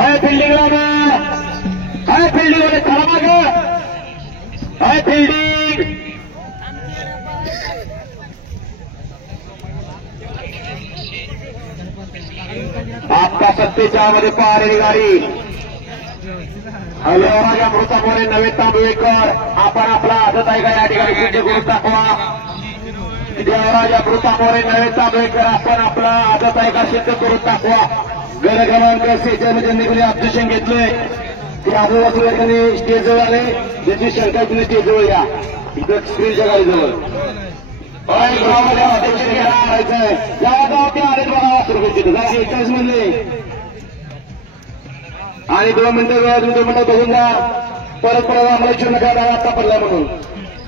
फिल्डिंगला fielding चला माग fielding आता 47 मध्ये पाहिलेली गाडी हलवराजा मृतामुळे नवे तांबवेकर आपण आपला आदत आहे का या ठिकाणी सिद्ध करून दाखवा. देवराजा मृतामुळे नवे तांबवेकर आपण आपला आदत आहे का सिद्ध करून दाखवा. गड क्रमांक 46 मध्ये निघून ऑब्जेक्शन घेतले ते आजूबाजूला त्यांनी स्टेजवर आले. ज्याची शंका तुम्ही स्टेजवर या इथं स्क्रीनच्या गाडीजवळ म्हणले आणि 2 मिनिटं 2 मिनिटं बघून जा. परत आम्हाला चिन्ह काय आता पडला म्हणून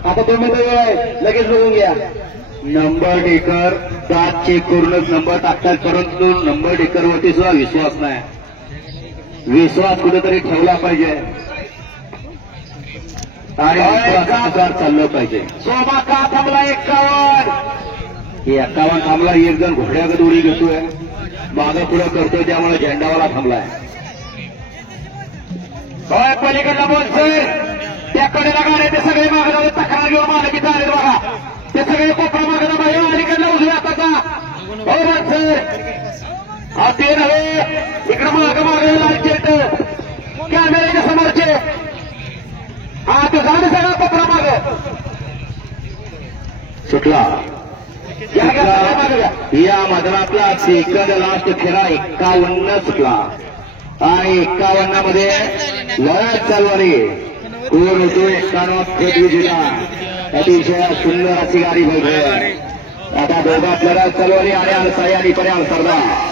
आता 2 मिनिटं वेळ आहे लगेच बघून घ्या. नंबर डेकर दात चेक करूनच नंबर टाकतात परंतु नंबर डेकरवरती सुद्धा विश्वास नाही. विश्वास कुठेतरी ठेवला पाहिजे आणि विश्वासानुसार चाललं पाहिजे. शोभा का थांबला 51 हे 51 थांबला. एक जण घोड्यागत उडी घेतोय मागं पुढं करतोय त्यामुळे झेंडावाला थांबलाय. होय पलीकडला बोल सर त्या कडेला गाड्या ते सगळे मागं तक्रार घेऊन मालकीत आले बघा. ते सगळे कोपरा मागं बाहेर अलीकडला उजव्या हाताचा हो बोल सर ते नव्हे इकडे मागं मागं लालचेट कॅमेऱ्याच्या समोरचे हा ते झाले सगळा कोपरा मागं सुटला. या मैदानातला सेकंड लास्ट फेरा 51 सुटला आणि 51 मध्ये लढत चालवारी कोण होतो 91 विजेता. अतिशय सुंदर अशी गाडी बघतोय. आता दोघात लढत चालवारी आणि अलसाई आणि पर्याल सरदार